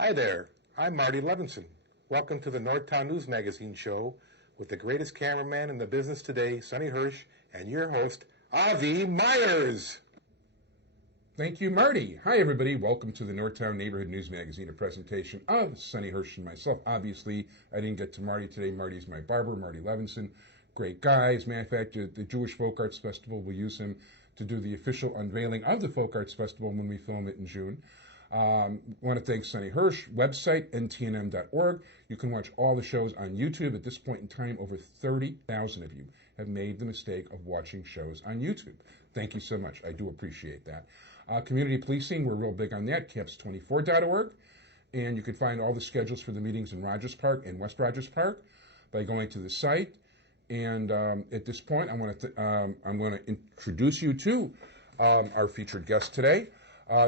Hi there, I'm Marty Levinson. Welcome to the Northtown News Magazine show with the greatest cameraman in the business today, Sonny Hersh, and your host, Avi Meyers. Thank you, Marty. Hi, everybody. Welcome to the Northtown Neighborhood News Magazine, a presentation of Sonny Hersh and myself. Obviously, I didn't get to Marty today. Marty's my barber, Marty Levinson. Great guy. As a matter of fact, the Jewish Folk Arts Festival will use him to do the official unveiling of the Folk Arts Festival when we film it in June. Want to thank Sonny Hersh, website, ntnm.org. You can watch all the shows on YouTube. At this point in time, over 30,000 of you have made the mistake of watching shows on YouTube. Thank you so much. I do appreciate that. Community policing, we're real big on that, caps24.org. And you can find all the schedules for the meetings in Rogers Park and West Rogers Park by going to the site. And at this point, I'm going to introduce you to our featured guest today.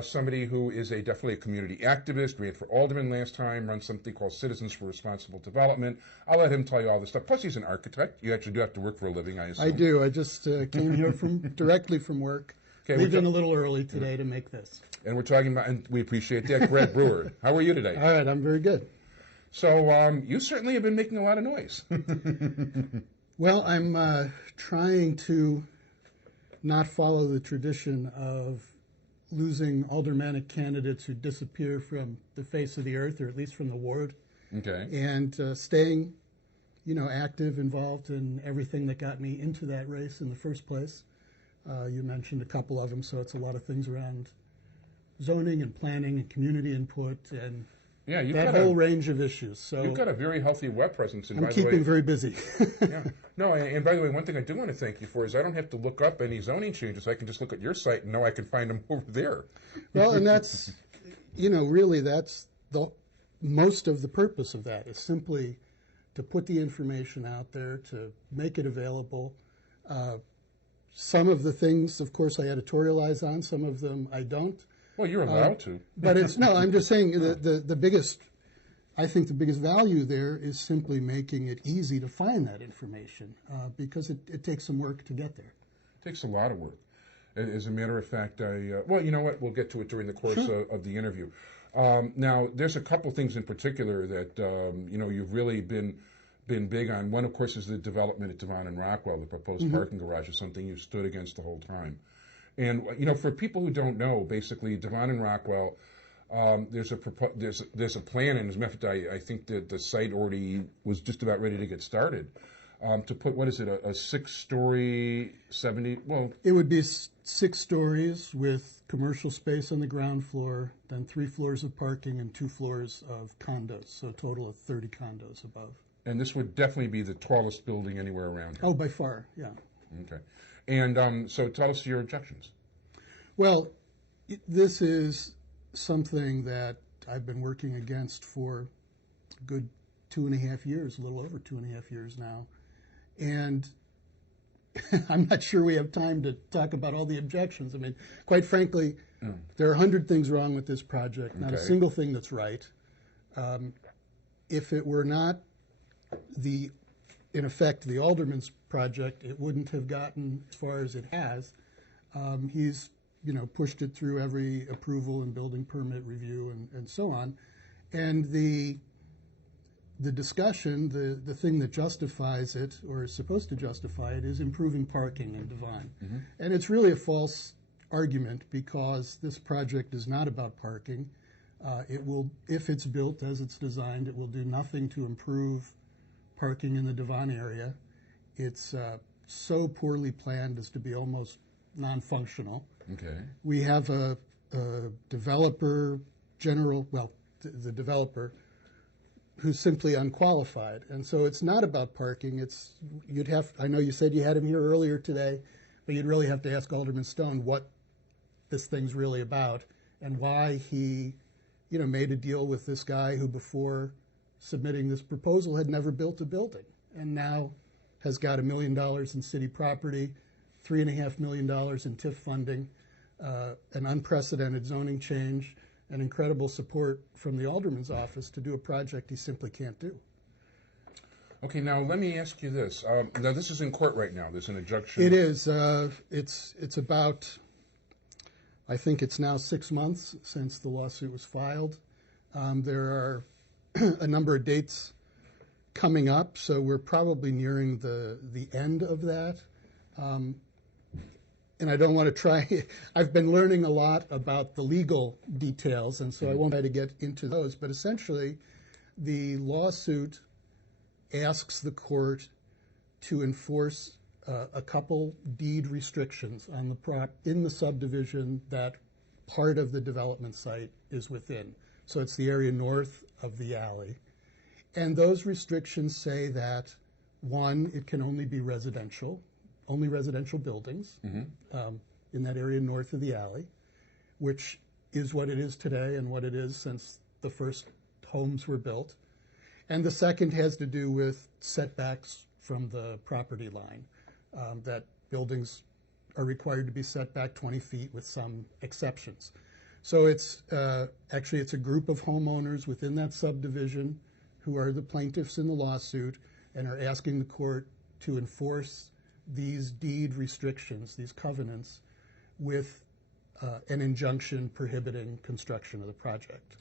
Somebody who is definitely a community activist, ran for alderman last time, runs something called Citizens for Responsible Development. I'll let him tell you all this stuff. Plus, he's an architect. You actually do have to work for a living, I assume. I do. I just came here directly from work. Okay, leaving a little early today to make this. And we're talking about, and we appreciate that, Brad Brewer. How are you today? All right, I'm very good. So you certainly have been making a lot of noise. Well, I'm trying to not follow the tradition of losing aldermanic candidates who disappear from the face of the earth, or at least from the ward. Okay. And staying, active, involved in everything that got me into that race in the first place. You mentioned a couple of them, so it's a lot of things around zoning and planning and community input and that whole range of issues. So you've got a very healthy web presence. And I'm keeping very busy. Yeah. No, and by the way, one thing I do want to thank you for is I don't have to look up any zoning changes. I can just look at your site and know I can find them over there. Well, and that's, really that's most of the purpose of that is simply to put the information out there, to make it available. Some of the things, of course, I editorialize on. Some of them I don't. Well, you're allowed to. But I'm just saying the biggest, I think the biggest value there is simply making it easy to find that information because it takes some work to get there. It takes a lot of work. As a matter of fact, well, you know what? We'll get to it during the course of the interview. Now, there's a couple things in particular that, you've really been big on. One, of course, is the development at Devon and Rockwell. The proposed parking garage is something you stood against the whole time. And, for people who don't know, basically, Devon and Rockwell, there's a plan, and as a matter of fact, I think that the site already was just about ready to get started, to put, what is it, a 6-story, 70, well... It would be 6 stories with commercial space on the ground floor, then 3 floors of parking and 2 floors of condos, so a total of 30 condos above. And this would definitely be the tallest building anywhere around here. Oh, by far, yeah. Okay. And so tell us your objections. Well, this is something that I've been working against for a good 2.5 years, a little over 2.5 years now. And I'm not sure we have time to talk about all the objections. I mean, quite frankly, there are 100 things wrong with this project, not a single thing that's right. If it were not in effect, the alderman's project, it wouldn't have gotten as far as it has. He's, pushed it through every approval and building permit review and so on. And the discussion, the thing that justifies it, or is supposed to justify it, is improving parking in Devon. And it's really a false argument because this project is not about parking. It will, if it's built as it's designed, it will do nothing to improve parking in the Devon area. It's so poorly planned as to be almost non-functional. Okay. We have a developer, the developer, who's simply unqualified. And so it's not about parking. I know you said you had him here earlier today, but you'd really have to ask Alderman Stone what this thing's really about and why he, made a deal with this guy who before submitting this proposal had never built a building and now has got $1 million in city property, $3.5 million in TIF funding, an unprecedented zoning change, and incredible support from the alderman's office to do a project he simply can't do. Okay, now let me ask you this. Now this is in court right now. There's an injunction. It is. It's about, I think it's now 6 months since the lawsuit was filed. There are a number of dates coming up, so we're probably nearing the end of that. And I don't want to try. I've been learning a lot about the legal details, and so I won't try to get into those. But essentially, the lawsuit asks the court to enforce a couple deed restrictions on in the subdivision that part of the development site is within. So it's the area north of the alley. And those restrictions say that, one, it can only be only residential buildings in that area north of the alley, which is what it is today and what it is since the first homes were built. And the second has to do with setbacks from the property line, that buildings are required to be set back 20 feet with some exceptions. So it's actually it's a group of homeowners within that subdivision who are the plaintiffs in the lawsuit and are asking the court to enforce these deed restrictions, these covenants, with an injunction prohibiting construction of the project.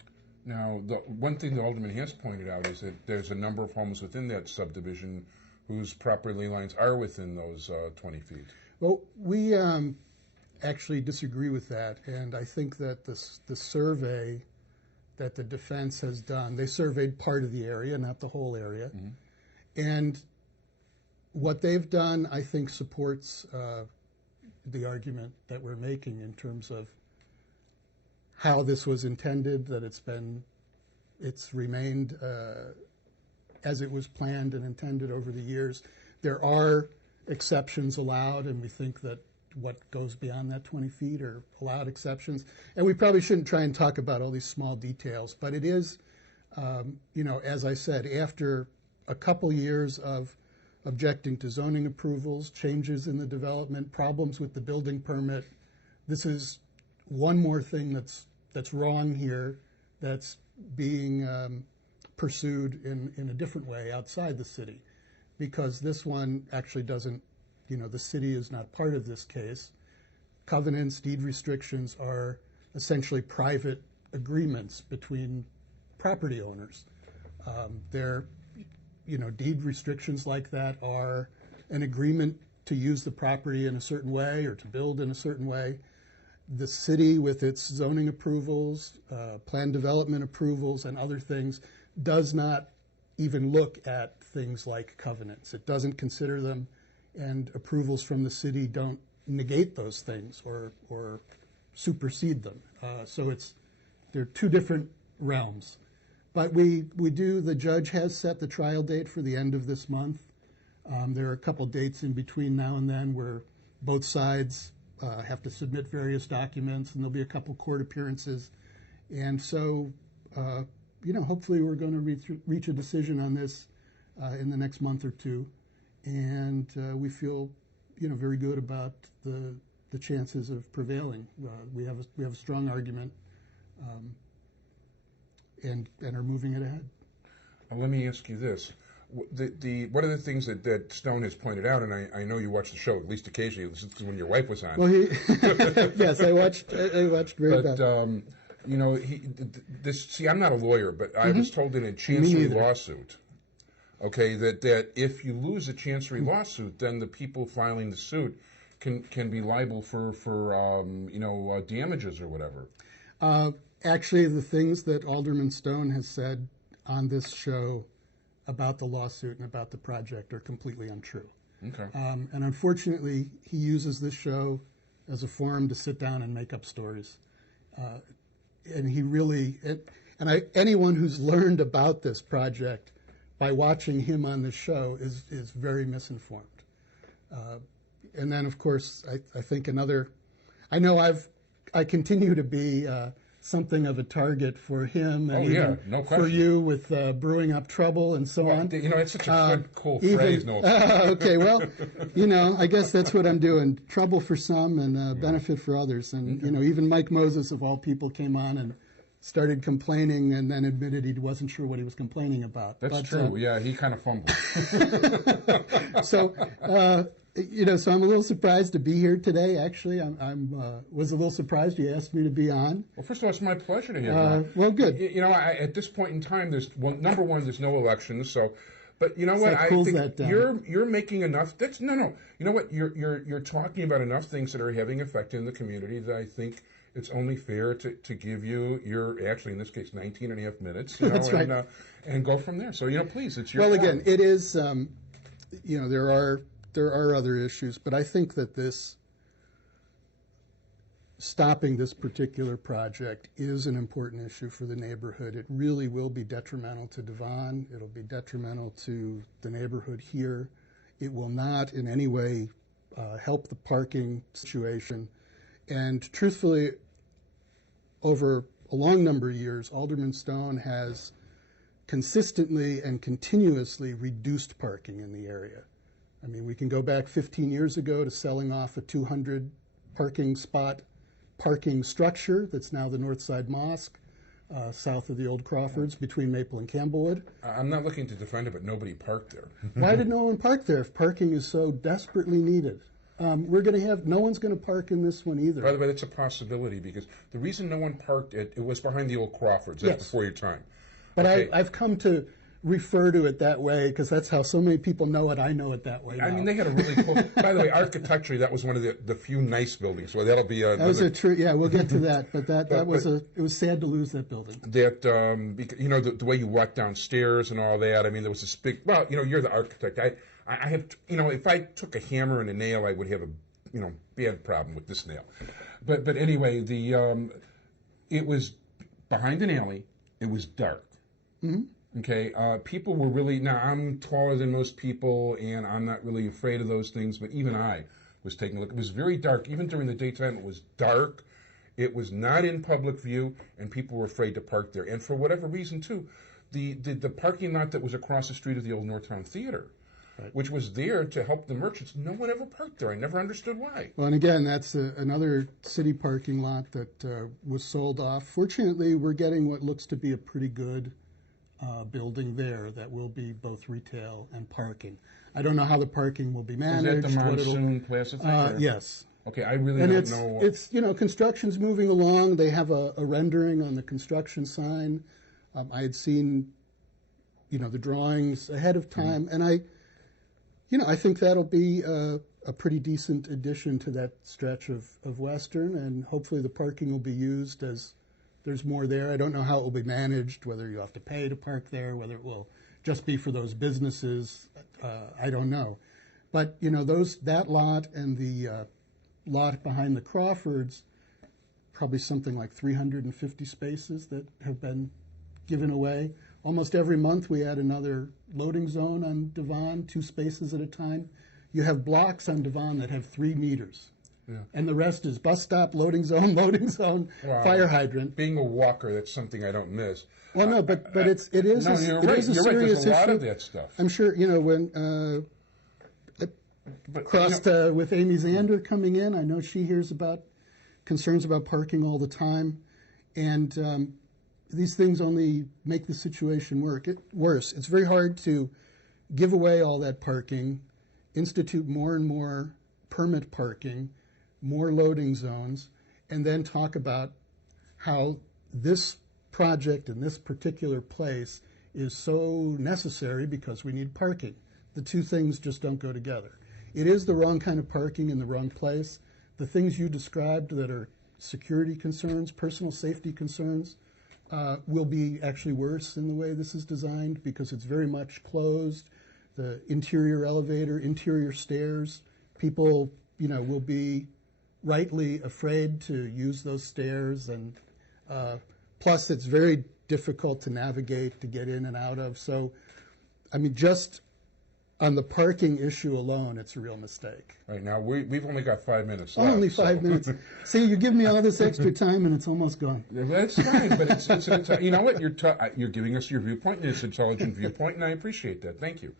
Now, the one thing the alderman has pointed out is that there's a number of homes within that subdivision whose property lines are within those 20 feet. Well, we actually disagree with that, and I think that the survey that the defense has done, they surveyed part of the area, not the whole area, and what they've done, I think, supports the argument that we're making in terms of how this was intended, that it's remained as it was planned and intended over the years. There are exceptions allowed, and we think that what goes beyond that 20 feet are allowed exceptions. And we probably shouldn't try and talk about all these small details, but it is, as I said, after a couple years of objecting to zoning approvals, changes in the development, problems with the building permit, this is one more thing that's wrong here, that's being pursued in a different way outside the city, because this one actually doesn't, the city is not part of this case. Covenants, deed restrictions are essentially private agreements between property owners. Deed restrictions like that are an agreement to use the property in a certain way or to build in a certain way. The city, with its zoning approvals, plan development approvals, and other things, does not even look at things like covenants. It doesn't consider them, and approvals from the city don't negate those things or supersede them. So they're two different realms. But the judge has set the trial date for the end of this month. There are a couple dates in between now and then where both sides have to submit various documents, and there'll be a couple court appearances. And so, hopefully we're going to reach a decision on this in the next month or two. And we feel, very good about the chances of prevailing. We have a strong argument, and are moving it ahead. Let me ask you this. One of the things that Stone has pointed out, and I know you watch the show at least occasionally, when your wife was on. Well, yes, I watched very bad. But see, I'm not a lawyer, but I was told in a chancery lawsuit, okay, that if you lose a chancery lawsuit, then the people filing the suit can be liable for damages or whatever. Actually, the things that Alderman Stone has said on this show about the lawsuit and about the project are completely untrue. Okay. And unfortunately, he uses this show as a forum to sit down and make up stories. And he really, anyone who's learned about this project by watching him on this show is very misinformed. And then, of course, I think I continue to be something of a target for him and for you with brewing up trouble and so on. It's such a good, cool phrase. Okay, well, I guess that's what I'm doing. Trouble for some and benefit for others. And, even Mike Moses, of all people, came on and started complaining and then admitted he wasn't sure what he was complaining about. That's true. Yeah, he kind of fumbled. So So I'm a little surprised to be here today. Actually, I'm was a little surprised you asked me to be on. Well, first of all, it's my pleasure to have you. Well, good. At this point in time, number one, there's no elections, so. But you know So what? that I cools think that down. you're making enough. No. You know what? You're talking about enough things that are having effect in the community that I think it's only fair to give you your, actually in this case, 19 and a half minutes. That's right. And go from there. So please, it's your. Well, forum. again, it is. There are other issues, but I think that stopping this particular project is an important issue for the neighborhood. It really will be detrimental to Devon. It'll be detrimental to the neighborhood here. It will not in any way help the parking situation. And truthfully, over a long number of years, Alderman Stone has consistently and continuously reduced parking in the area. I mean, we can go back 15 years ago to selling off a 200 parking spot parking structure that's now the Northside Mosque, south of the old Crawfords, between Maple and Campbellwood. I'm not looking to defend it, but nobody parked there. Why did no one park there if parking is so desperately needed? We're going to have, no one's going to park in this one either. By the way, that's a possibility because the reason no one parked it was behind the old Crawfords. That's before your time. But okay. I've come to refer to it that way because that's how so many people know it. I know it that way now. I mean, they had a really cool. By the way, architecturally, that was one of the few nice buildings. So that'll be. That was a true. Yeah, we'll get to that. But it was sad to lose that building. That the way you walk downstairs and all that. I mean, there was this big. Well, you're the architect. I have. If I took a hammer and a nail, I would have a bad problem with this nail. But anyway, it was behind an alley. It was dark. Mm-hmm. Okay, people were really, now I'm taller than most people and I'm not really afraid of those things, but even I was taking a look. It was very dark. Even during the daytime, it was dark. It was not in public view and people were afraid to park there. And for whatever reason, too, the parking lot that was across the street of the old Northtown Theater, right, which was there to help the merchants, no one ever parked there. I never understood why. Well, and again, that's another city parking lot that was sold off. Fortunately, we're getting what looks to be a pretty good building there that will be both retail and parking. I don't know how the parking will be managed. Is that the Monsoon Plaza thing? Yes. Okay, I really don't know. It's construction's moving along. They have a rendering on the construction sign. I had seen, the drawings ahead of time, and I think that'll be a pretty decent addition to that stretch of Western, and hopefully the parking will be used as there's more there. I don't know how it will be managed, whether you have to pay to park there, whether it will just be for those businesses. I don't know. But, that lot and the lot behind the Crawfords, probably something like 350 spaces that have been given away. Almost every month we add another loading zone on Devon, 2 spaces at a time. You have blocks on Devon that have 3 meters. Yeah. And the rest is bus stop, loading zone, wow, fire hydrant. Being a walker, that's something I don't miss. Well, no, but it is you're a right. serious There's a lot issue. Of that stuff. I'm sure when crossed with Amy Zander coming in, I know she hears about concerns about parking all the time, and these things only make the situation worse. It's very hard to give away all that parking, institute more and more permit parking, more loading zones, and then talk about how this project in this particular place is so necessary because we need parking. The two things just don't go together. It is the wrong kind of parking in the wrong place. The things you described that are security concerns, personal safety concerns, will be actually worse in the way this is designed because it's very much closed. The interior elevator, interior stairs, people, will be rightly afraid to use those stairs, and plus it's very difficult to navigate, to get in and out of. So, just on the parking issue alone, it's a real mistake. Right now, we've only got 5 minutes left. Only 5 minutes. See, you give me all this extra time, and it's almost gone. That's fine, but it's you know what? You're giving us your viewpoint, and it's an intelligent viewpoint, and I appreciate that. Thank you.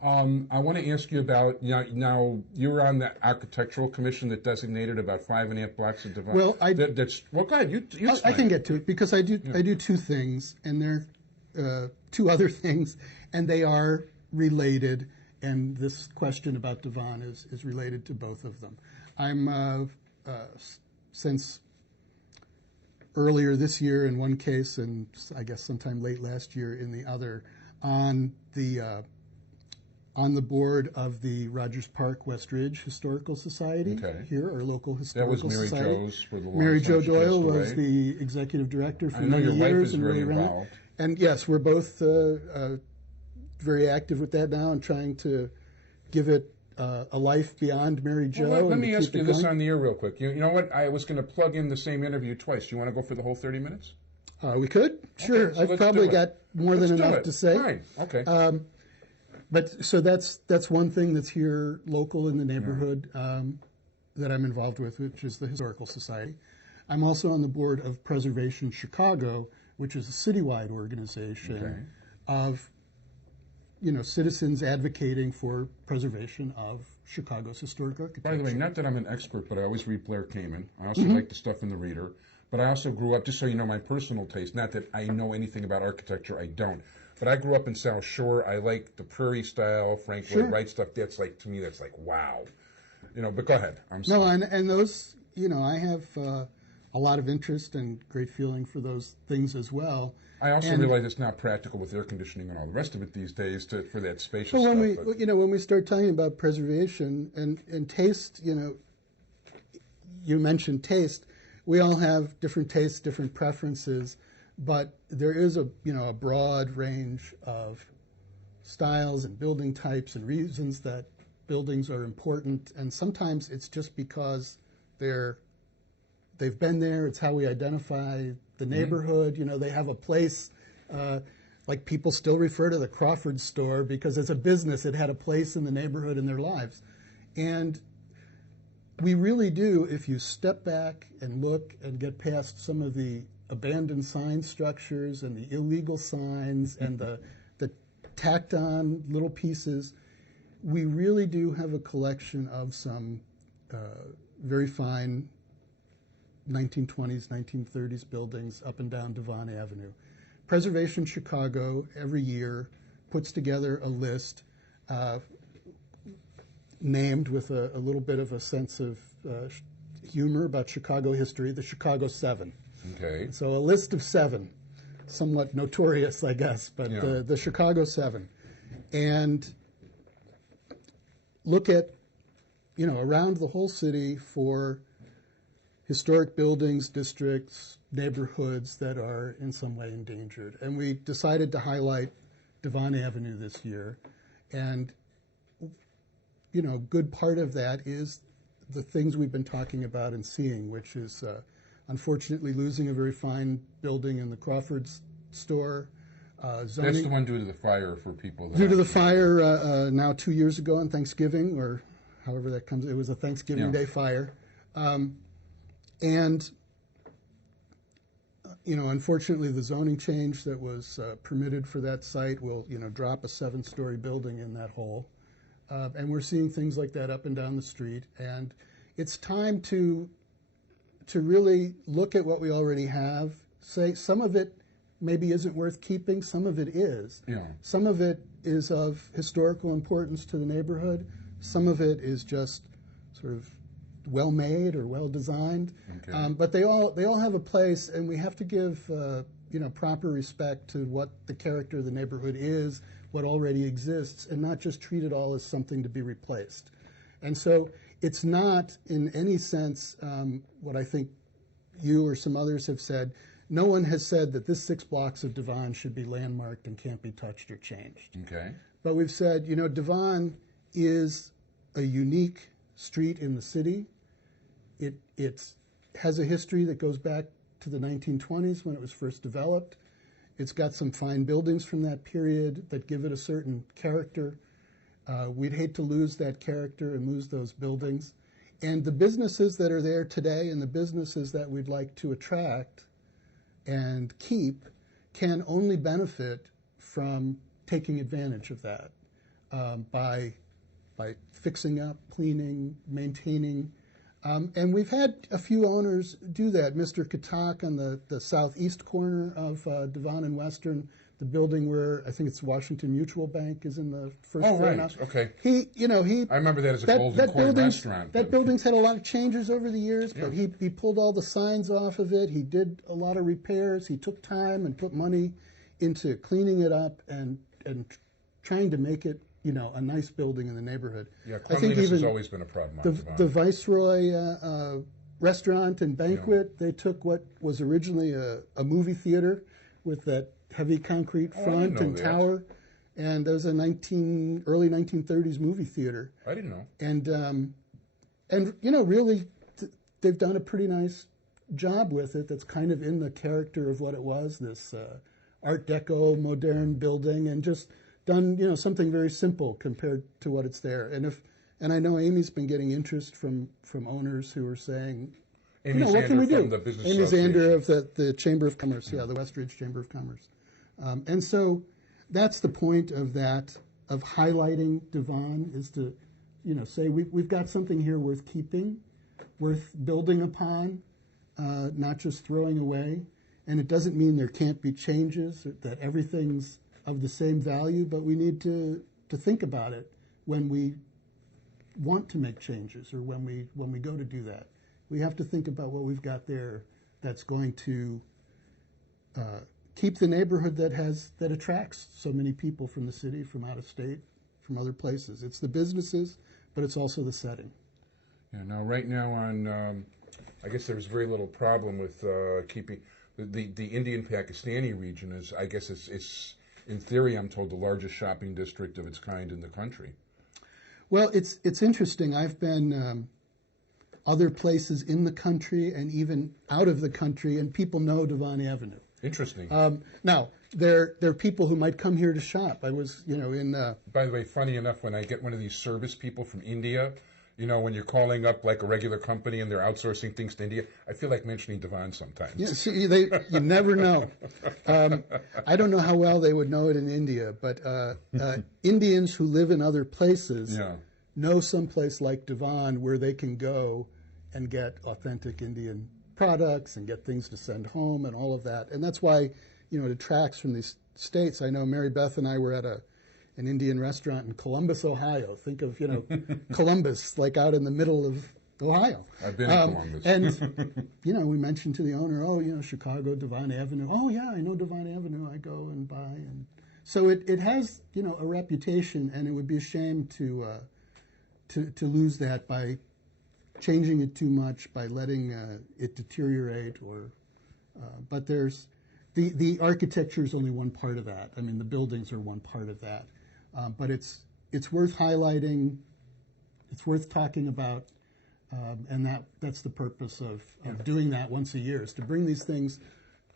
I want to ask you about, now you're on the architectural commission that designated about 5.5 blocks of Devon. Well, go ahead. You I can get to it because I do 2 things, and they're 2 other things, and they are related, And this question about Devon is related to both of them. I'm, since earlier this year in one case, and I guess sometime late last year in the other, on the board of the Rogers Park West Ridge Historical Society here, our local historical society. That was Mary Jo's for the longest Mary Jo time she Doyle passed was away. the executive director for I know many your wife years is and very really ran it. involved. And yes, we're both very active with that now and trying to give it a life beyond Mary Jo. Well, let me ask you this on the air real quick. You know what? I was going to plug in the same interview twice. You want to go for the whole 30 minutes? We could, sure. So I've let's probably do it. got more Let's than do enough it. to say. Fine. Okay. But so that's one thing that's here local in the neighborhood that I'm involved with, which is the Historical Society. I'm also on the board of Preservation Chicago, which is a citywide organization of citizens advocating for preservation of Chicago's historic architecture. By the way, not that I'm an expert, but I always read Blair Kamen. I also like the stuff in the Reader. But I also grew up, just so you know my personal taste, not that I know anything about architecture, I don't. But I grew up in South Shore. I like the prairie style, Frank Lloyd Wright stuff. That's like, to me, that's like, wow. But go ahead. I'm sorry. No, and those, I have a lot of interest and great feeling for those things as well. I also realize it's not practical with air conditioning and all the rest of it these days for that spacious stuff. When we start talking about preservation and taste, you mentioned taste. We all have different tastes, different preferences, but there is a broad range of styles and building types and reasons that buildings are important. And sometimes it's just because they've been there. It's how we identify the neighborhood. They have a place. Like people still refer to the Crawford store because as a business, it had a place in the neighborhood in their lives. And we really do, if you step back and look and get past some of the abandoned sign structures and the illegal signs and the tacked on little pieces, we really do have a collection of some very fine 1920s, 1930s buildings up and down Devon Avenue. Preservation Chicago every year puts together a list named with a little bit of a sense of humor about Chicago history, the Chicago Seven. Okay. So a list of 7, somewhat notorious, I guess, but the Chicago 7. And look at, around the whole city for historic buildings, districts, neighborhoods that are in some way endangered. And we decided to highlight Devon Avenue this year. And, good part of that is the things we've been talking about and seeing, which is unfortunately losing a very fine building in the Crawford's store. Zoning, that's the one due to the fire for people. Due to the fire now 2 years ago on Thanksgiving, or however that comes, it was a Thanksgiving Day fire. Unfortunately, the zoning change that was permitted for that site will, drop a 7-story building in that hole. And we're seeing things like that up and down the street. And it's time to really look at what we already have. Say some of it maybe isn't worth keeping, some of it is. Yeah. Some of it is of historical importance to the neighborhood. Some of it is just sort of well made or well designed. Okay. But they all have a place, and we have to give proper respect to what the character of the neighborhood is, what already exists, and not just treat it all as something to be replaced. And so it's not in any sense what I think you or some others have said. No one has said that this 6 blocks of Devon should be landmarked and can't be touched or changed. Okay. But we've said, Devon is a unique street in the city. It has a history that goes back to the 1920s when it was first developed. It's got some fine buildings from that period that give it a certain character. We'd hate to lose that character and lose those buildings. And the businesses that are there today and the businesses that we'd like to attract and keep can only benefit from taking advantage of that by fixing up, cleaning, maintaining, And we've had a few owners do that. Mr. Katak on the southeast corner of Devon and Western, the building where I think it's Washington Mutual Bank is in the first floor right. now. Okay. I remember that as a Golden Corn restaurant. That building's had a lot of changes over the years, but he pulled all the signs off of it. He did a lot of repairs. He took time and put money into cleaning it up and trying to make it, a nice building in the neighborhood. Yeah, cleanliness has always been a problem on the Viceroy restaurant and banquet, they took what was originally a movie theater with that heavy concrete front and tower, and there was a early 1930s movie theater. I didn't know. And really, they've done a pretty nice job with it. That's kind of in the character of what it was, this Art Deco modern building, and just done something very simple compared to what it's there. And I know Amy's been getting interest from owners who are saying, what can we do? From the Business Amy Zander Association. of the Chamber of Commerce, the Westridge Chamber of Commerce. And so that's the point of that, of highlighting Devon, is to, say we've got something here worth keeping, worth building upon, not just throwing away. And it doesn't mean there can't be changes, that everything's of the same value, but we need to think about it when we want to make changes or when we go to do that. We have to think about what we've got there that's going to keep the neighborhood that attracts so many people from the city, from out of state, from other places. It's the businesses, but it's also the setting. Yeah. Now, right now I guess there's very little problem with keeping the Indian Pakistani region is, I guess it's in theory, I'm told, the largest shopping district of its kind in the country. Well, it's interesting. I've been other places in the country and even out of the country, and people know Devon Avenue. Interesting. Now, there are people who might come here to shop. I was, in... By the way, funny enough, when I get one of these service people from India, when you're calling up like a regular company and they're outsourcing things to India, I feel like mentioning Devon sometimes. Yeah, see, you never know. I don't know how well they would know it in India, but Indians who live in other places know someplace like Devon where they can go and get authentic Indian products and get things to send home and all of that. And that's why, it attracts from these states. I know Mary Beth and I were at an Indian restaurant in Columbus, Ohio. Think of, Columbus, like out in the middle of Ohio. I've been in Columbus. And, we mentioned to the owner, Chicago, Devon Avenue. Oh, yeah, I know Devon Avenue. I go and buy. And so it has, a reputation, and it would be a shame to lose that by changing it too much, by letting it deteriorate. But there's the architecture is only one part of that. I mean, the buildings are one part of that. But it's worth highlighting, it's worth talking about, and that's the purpose of doing that once a year, is to bring these things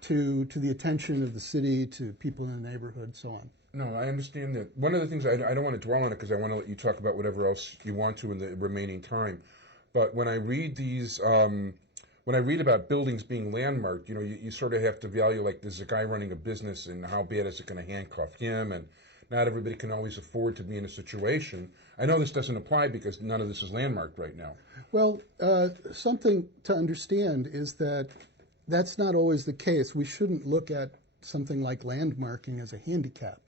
to the attention of the city, to people in the neighborhood, so on. No, I understand that. One of the things, I don't want to dwell on it because I want to let you talk about whatever else you want to in the remaining time, but when I read these, when I read about buildings being landmarked, you sort of have to value, like, there's a guy running a business and how bad is it going to handcuff him, and not everybody can always afford to be in a situation. I know this doesn't apply because none of this is landmarked right now. Well, something to understand is that that's not always the case. We shouldn't look at something like landmarking as a handicap.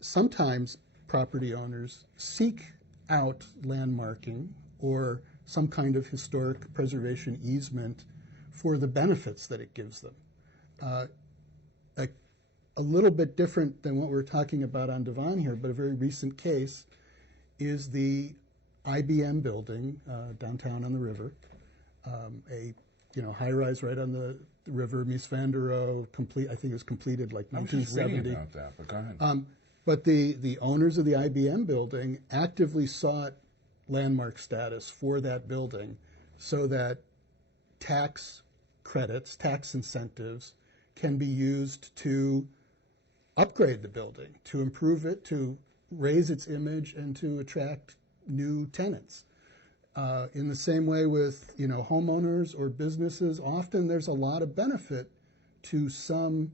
Sometimes property owners seek out landmarking or some kind of historic preservation easement for the benefits that it gives them. A little bit different than what we're talking about on Devon here, but a very recent case is the IBM building downtown on the river, a high-rise right on the river, Mies van der Rohe, I think it was completed like 1970. I was just reading about that, but go ahead. But the owners of the IBM building actively sought landmark status for that building so that tax credits, tax incentives can be used to upgrade the building, to improve it, to raise its image, and to attract new tenants. In the same way with homeowners or businesses, often there's a lot of benefit to some.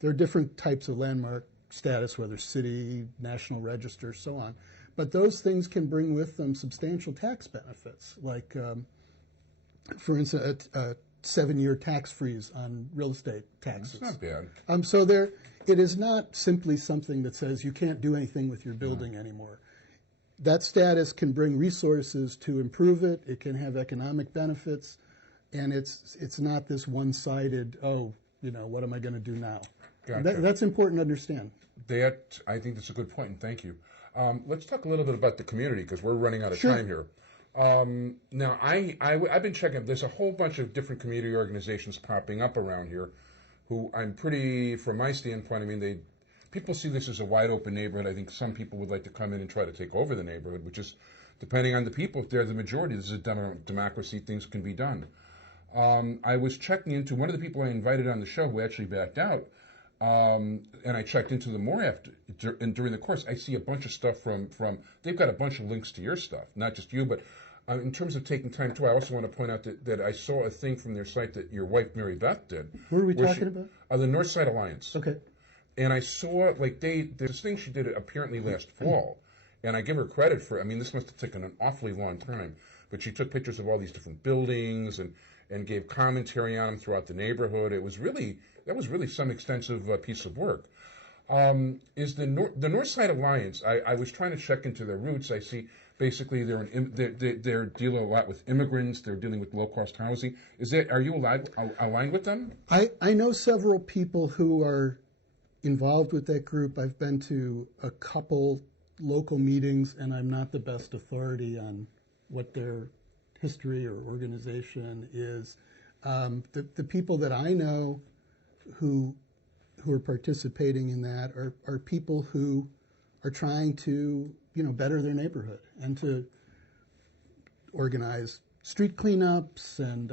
There are different types of landmark status, whether city, national register, so on. But those things can bring with them substantial tax benefits, like, for instance, a 7-year tax freeze on real estate taxes. That's not bad. So it is not simply something that says you can't do anything with your building anymore. That status can bring resources to improve it. It can have economic benefits, and it's not this one-sided, what am I going to do now? Gotcha. That's important to understand. I think that's a good point, and thank you. Let's talk a little bit about the community, because we're running out of time here. Now, I've been checking. There's a whole bunch of different community organizations popping up around here who I'm pretty, from my standpoint, I mean, people see this as a wide open neighborhood. I think some people would like to come in and try to take over the neighborhood, which is, depending on the people, if they're the majority, this is a democracy, things can be done. I was checking into one of the people I invited on the show who actually backed out, and I checked into them more and during the course, I see a bunch of stuff from they've got a bunch of links to your stuff, not just you, but in terms of taking time too, I also want to point out that I saw a thing from their site that your wife, Mary Beth, did. What are we talking about? The Northside Alliance. Okay. And I saw, there's this thing she did apparently last fall, and I give her credit for, I mean, this must have taken an awfully long time, but she took pictures of all these different buildings and gave commentary on them throughout the neighborhood. That was really some extensive piece of work. Is the Northside Alliance, I was trying to check into their roots. I see basically they're dealing a lot with immigrants. They're dealing with low-cost housing. Are you aligned with them? I know several people who are involved with that group. I've been to a couple local meetings, and I'm not the best authority on what their history or organization is. The people that I know who are participating in that are people who are trying to better their neighborhood and to organize street cleanups and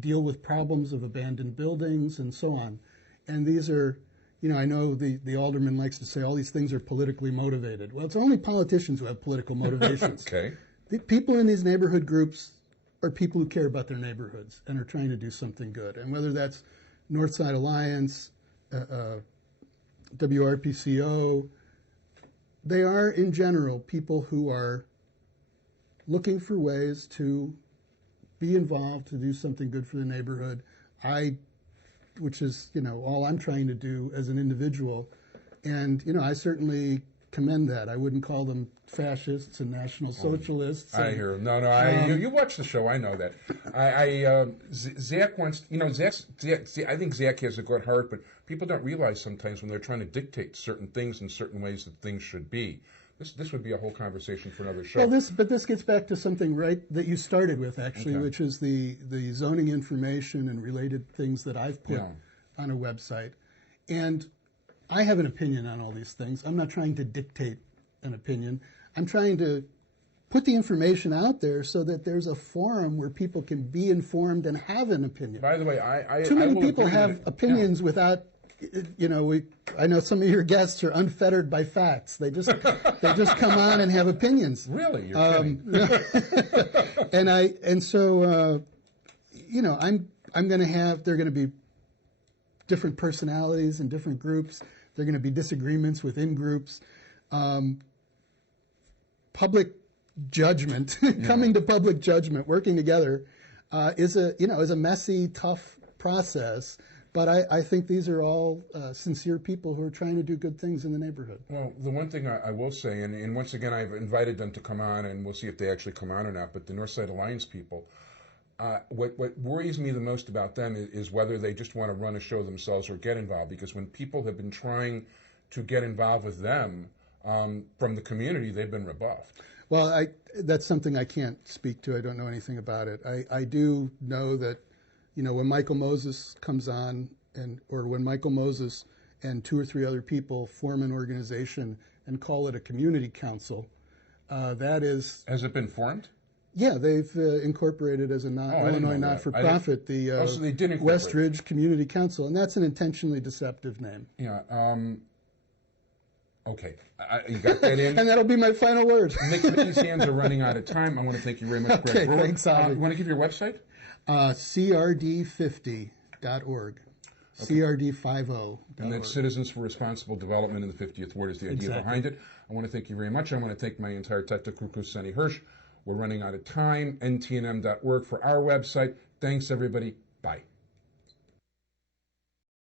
deal with problems of abandoned buildings and so on. And these are, I know the alderman likes to say all these things are politically motivated. Well, it's only politicians who have political motivations. Okay. The people in these neighborhood groups are people who care about their neighborhoods and are trying to do something good. And whether that's Northside Alliance, WRPCO, they are, in general, people who are looking for ways to be involved, to do something good for the neighborhood. Which is, all I'm trying to do as an individual. And, I certainly commend that. I wouldn't call them fascists and National Socialists. I hear. No, you watch the show. I know that. Zach wants, I think Zach has a good heart, but people don't realize sometimes when they're trying to dictate certain things in certain ways that things should be. This would be a whole conversation for another show. Well, but this gets back to something that you started with, actually, Okay. which is the zoning information and related things that I've put on a website. And I have an opinion on all these things. I'm not trying to dictate an opinion. I'm trying to put the information out there so that there's a forum where people can be informed and have an opinion. By the way, Too many people have opinions without, I know some of your guests are unfettered by facts. They just come on and have opinions. Really? You're kidding. I'm going to have, there are going to be different personalities in different groups. There are going to be disagreements within groups. Public judgment, coming to public judgment, working together, is a messy, tough process. But I think these are all sincere people who are trying to do good things in the neighborhood. Well, the one thing I will say, and once again, I've invited them to come on, and we'll see if they actually come on or not, but the Northside Alliance people, what worries me the most about them is whether they just want to run a show themselves or get involved, because when people have been trying to get involved with them from the community, they've been rebuffed. Well, that's something I can't speak to. I don't know anything about it. I do know that, when Michael Moses comes on, or when Michael Moses and 2 or 3 other people form an organization and call it a community council, that is... Has it been formed? Yeah, they've incorporated as a Illinois not-for-profit, the so they did West Ridge Community Council, and that's an intentionally deceptive name. Yeah. Okay, you got that in? And that'll be my final word. Mickey's hands are running out of time. I want to thank you very much, Greg Okay, Brewer. thanks, Avi. You want to give your website? CRD50.org. CRD50. And that's Citizens for Responsible Development in the 50th Ward is the idea behind it. I want to thank you very much. I want to thank my entire technical crew, Sonny Hersh. We're running out of time. ntnm.org for our website. Thanks, everybody. Bye.